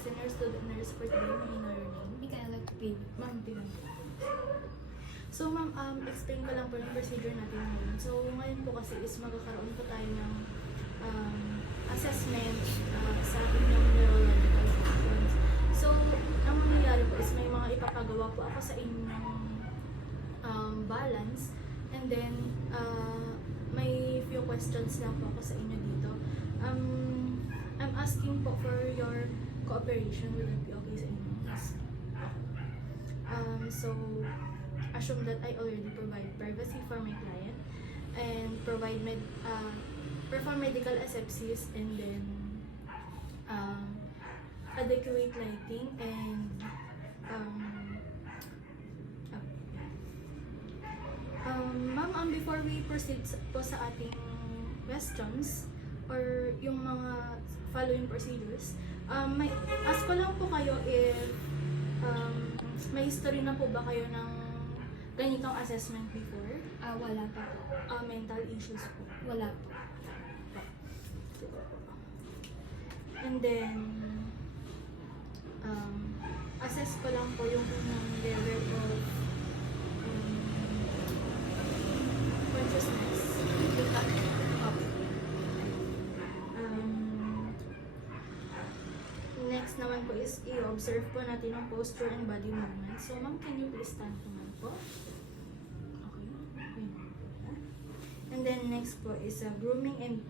senior student nurse for today. May I know your name? Micaela Tupin. Ma'am, tingnan ko. So ma'am, explain ko lang po yung procedure natin ngayon. So ngayon po kasi is magkakaroon po tayo ng assessment sa inyong neurological functions. So, ang mangyayari po is may mga ipapagawa po ako sa inyong balance, and then may few questions lang po ako sa inyo dito. I'm asking po for your cooperation. Will that be okay sa inyo? Yes. So, assume that I already provide privacy for my client and perform medical asepsis, and then adequate lighting and ma'am, before we proceed po sa ating questions or yung mga following procedures, may ask ko lang po kayo if may history na po ba kayo ng ganitong assessment before? Wala pa po. Mental issues po. Wala po. And then, assess ko lang po yung unang level of consciousness. Next naman po is i-observe po natin ang posture and body movement. So, ma'am, can you please stand naman po? Okay. And then next po is grooming,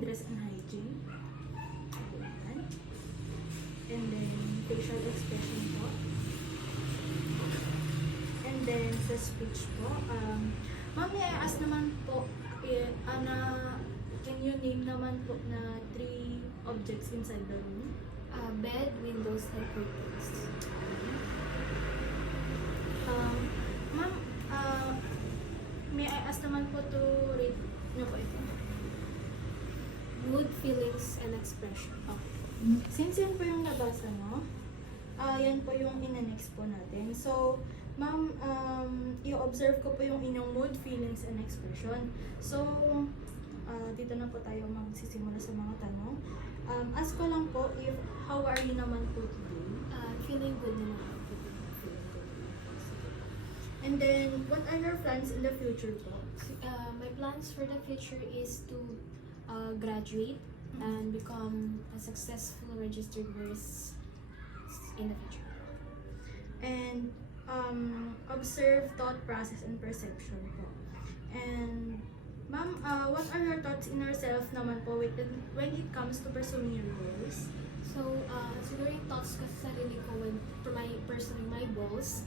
dress and hygiene. Ayan. And then facial expression po. And then sa speech po, ma'am, may I ask naman po, can you name naman po na 3 objects inside the room? Bed, windows, and curtains. Ma'am, may I ask naman po to read nyo po ito? Mood, feelings, and expression. Okay. Since yan po yung nabasa mo, yan po yung in-next po natin. So, ma'am, i-observe ko po yung inyong mood, feelings, and expression. So, dito na po tayo magsisimula sa mga tanong. Ask ko lang po if how are you naman po today? Feeling good naman po. And then, what are your plans in the future po? My plans for the future is to graduate and become a successful registered nurse in the future. And observe thought process and perception po. And ma'am, what are your thoughts in yourself naman po when it comes to pursuing your goals? So, siguro yung thoughts ko sa sarili ko when pursuing my goals,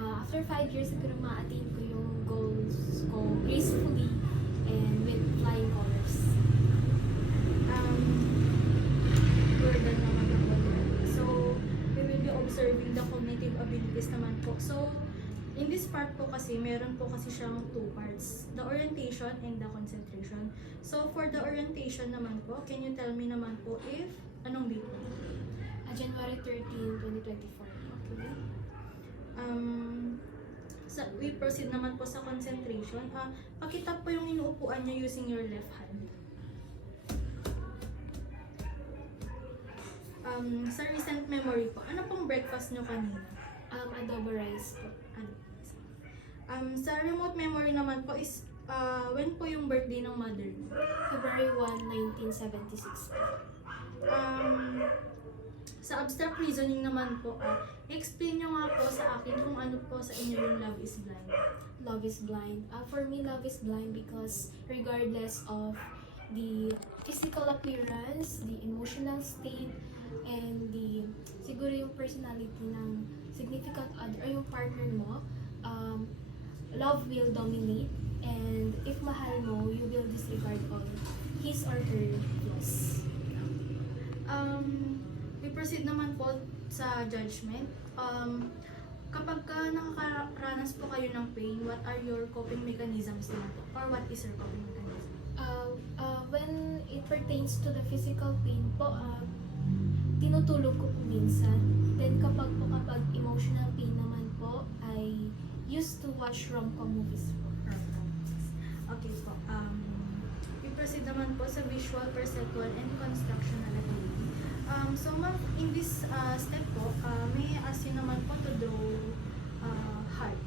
after 5 years, siguro ma-attain ko yung goals ko gracefully and with flying colors. We're done naman na po. So, we will be observing the cognitive abilities naman po. So, in this part po kasi, meron po kasi siyang 2 parts. The orientation and the concentration. So, for the orientation naman po, can you tell me naman po if anong date po? January 13, 2024. Okay. We proceed naman po sa concentration. Pakita po yung inuupuan niya using your left hand. Sa recent memory po, ano pong breakfast nyo kanina? Adobo rice po. Sa remote memory naman po is when po yung birthday ng mother niyo? February 1, 1976. Sa abstract reasoning naman po, explain nyo nga po sa akin kung ano po sa inyo yung love is blind. Love is blind. For me, love is blind because regardless of the physical appearance, the emotional state, and siguro yung personality ng significant other or yung partner mo, love will dominate, and if mahal mo, you will disregard all his or her flaws. We proceed naman po sa judgment. Kapag ka nakakaranas po kayo ng pain, what are your coping mechanisms naman po? Or what is your coping mechanism? When it pertains to the physical pain po, tinutulog ko po minsan. Then kapag emotional pain naman po, I used to watch rom-com movies po. Okay po. We proceed naman po sa visual, perceptual, and constructional ability. So ma'am, in this step po, may I ask you naman po to draw heart.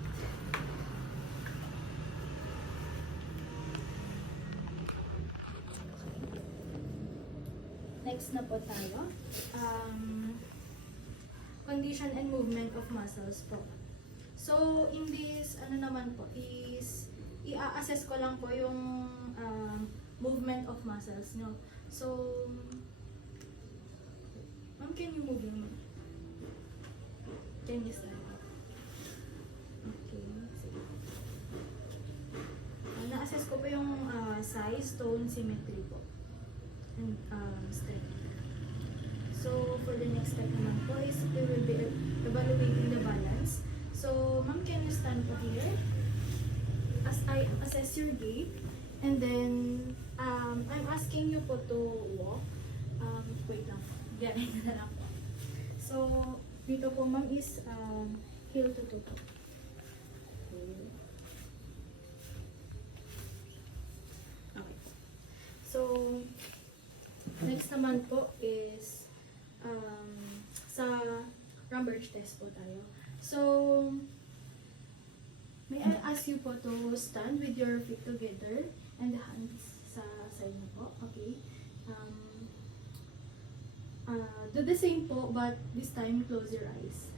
Next na po tayo. Condition and movement of muscles po. So, in this, ano naman po, is i-assess ko lang po yung movement of muscles, no? So, ma'am, can you move naman? Can you stand up? Okay, sige. Na-assess ko po yung size, tone, symmetry po. And strength. So, for the next step naman po is we will be evaluating the balance. So, ma'am, can you stand po here? As I assess your gait, and then I'm asking you po to walk. Wait lang. Yan, na lang po. So, dito po ma'am is heel to toe. Okay. Okay. So, next naman po is sa Ramberg test po tayo. So, may I ask you po to stand with your feet together and the hands sa side mo po. Okay. Do the same po, but this time close your eyes.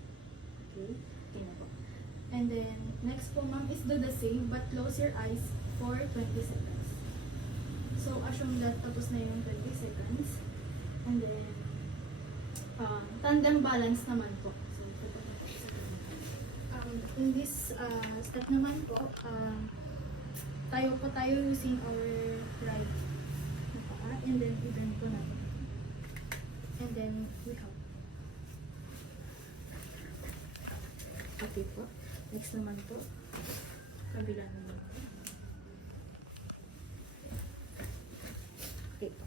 Okay. Okay na po. And then, next po ma'am is do the same, but close your eyes for 20 seconds. So, assume that tapos na yung 20 seconds. And then, tandem balance naman po. So, in this step naman po, tayo using our right na paa, and then i-bend po natin. And then, we hop. Okay po. Next naman po, kabila naman po. Okay po.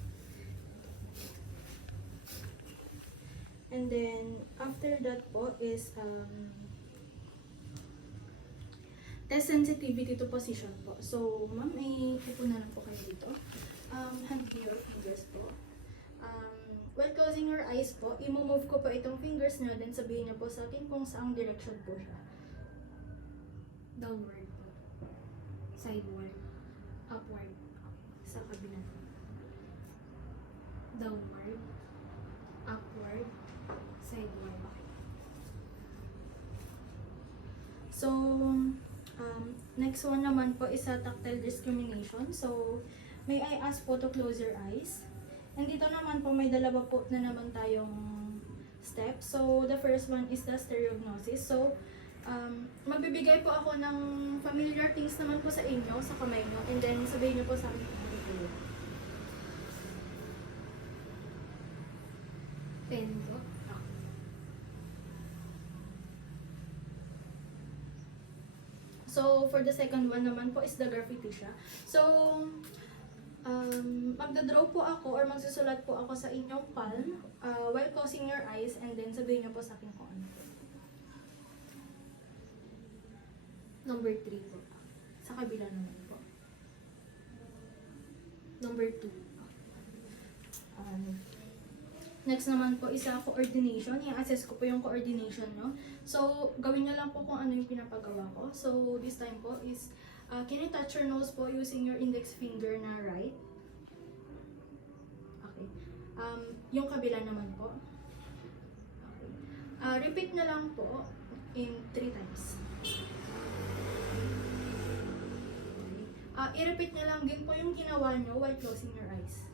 And then, after that po is test sensitivity to position po. So, ma'am, may ipo na lang po kayo dito. Hand your fingers po. While closing your eyes po, i-move ko po itong fingers nyo, then sabihin nyo po sa akin kung saang direction po siya. Downward po. Sideward. Upward. Sa kabila. Downward. Upward. Sideward. So, next one naman po is sa tactile discrimination. So, may I ask po to close your eyes. And dito naman po, may dalawa po na naman tayong step. So, the first one is the stereognosis. So, magbibigay po ako ng familiar things naman po sa inyo, sa kamay nyo. And then, sabihin nyo po sa akin kung ano po yun. Pen po. So, for the second one naman po is the graffiti siya. So, magdadraw po ako or magsusulat po ako sa inyong palm while closing your eyes, and then sabihin niyo po sa akin kung ano. Number 3 po. Sa kabila naman po. Number 2. Next naman po is coordination. I-assess ko po yung coordination, no? So, gawin niyo lang po kung ano yung pinapagawa ko. So, this time po is can you touch your nose po using your index finger na right? Okay. Yung kabila naman po. Okay. Repeat na lang po in 3 times. Okay. I-repeat na lang din po yung ginawa nyo while closing your eyes.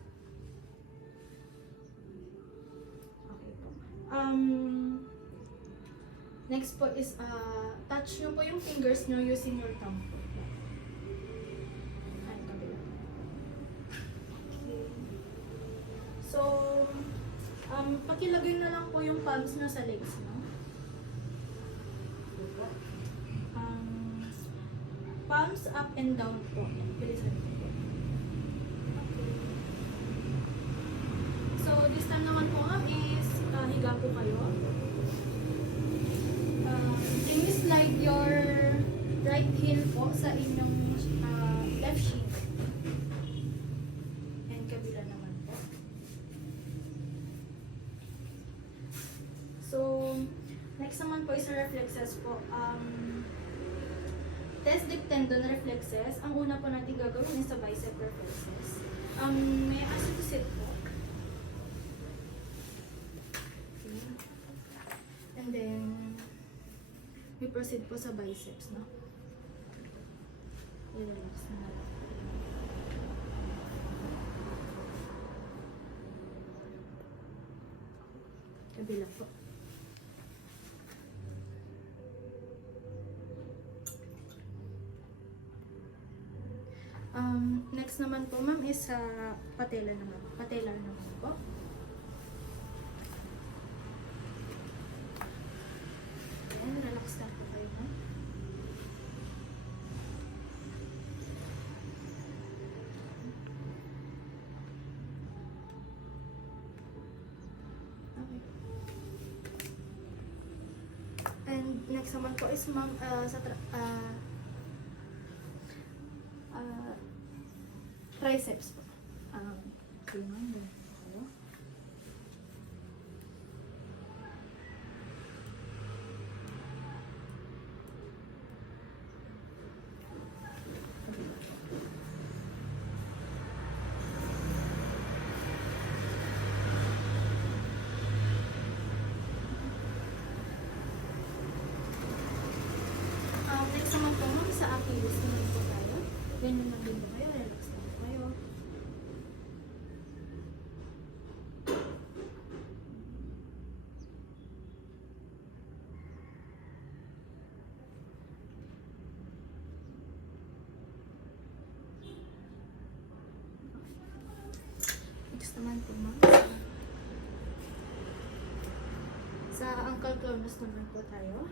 Okay po. Next po is touch nyo po yung fingers nyo using your thumb po. So, pakilagay na lang po yung palms nyo sa legs, no? Palms up and down po. Bilisan po po. Okay. So, this time naman po is higa po kayo. Then you slide your right heel po sa inyong left shin. And kabila naman po. Next naman po is sa reflexes po. Test deep tendon reflexes. Ang una po natin gagawin is sa bicep reflexes. May I ask you to sit po? Okay. And then, we proceed po sa biceps, no? I-relax na lang. Kabila po. Next naman po, ma'am, is sa patella naman. Patella naman po. And relax lang po kayo, ma'am. Okay. And next naman po is, ma'am, sa triceps po. Okay, ma'am. Ganun po kayo. Next naman po, ma'am, sa Achilles naman po tayo. Ganyan lang din po kayo. Relax lang po kayo. Next naman po, ma'am, sa ankle clonus naman po tayo.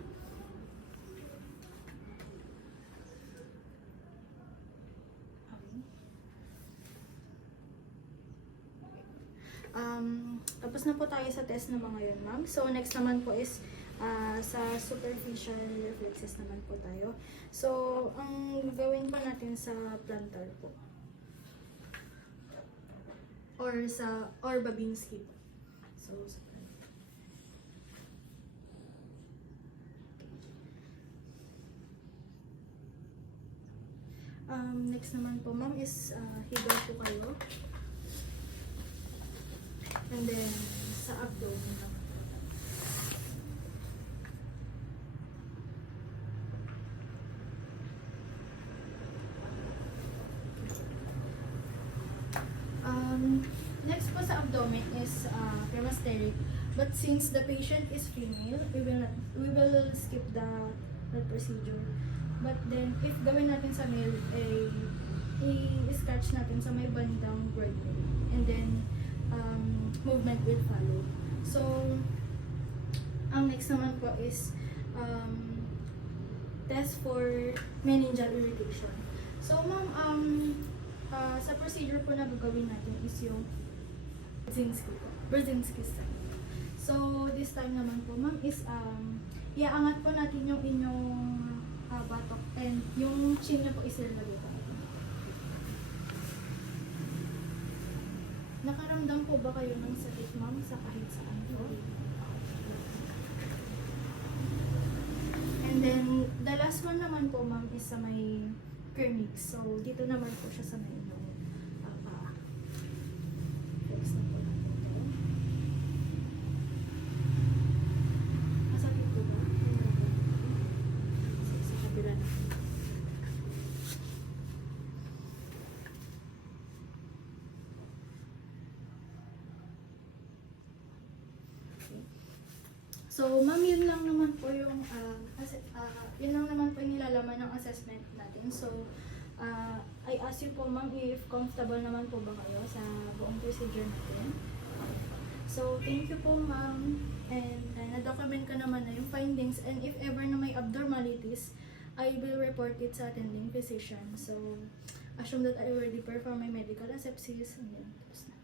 Tapos na po tayo sa test na mga yun, ma'am. So, next naman po is sa superficial reflexes naman po tayo. So, ang gagawin pa natin sa plantar po. Or Babinski po. So, sa plantar. Next naman po, ma'am, is higa po kayo. And then, sa abdomen naman. Next po sa abdomen is cremasteric. But since the patient is female, we will skip the procedure. But then, if gawin natin sa male, i-scratch natin sa may bandang vertebrae. And then, movement will follow. So, ang next naman po is test for meningeal irritation. So, ma'am, sa procedure po na gagawin natin is yung Brzezinski style. So, this time naman po, ma'am, is iaangat po natin yung inyong batok and yung chin niyo po isilagay po. Nakaramdam po ba kayo ng sakit, ma'am, sa kahit saan po? And then, the last one naman po, ma'am, is sa may Kernix. So, dito naman po siya sa may paa. Flex na po natin ito. Masakit po ba? Sa kabila na. So, ma'am, yun lang naman po yung yun lang naman po yung nilalaman ng assessment natin. So, I ask you po, ma'am, if comfortable naman po ba kayo sa buong procedure natin. So, thank you po, ma'am. And na-document ko naman na yung findings. And if ever na may abnormalities, I will report it sa attending physician. So, assume that I already performed my medical asepsis. And then, tapos na.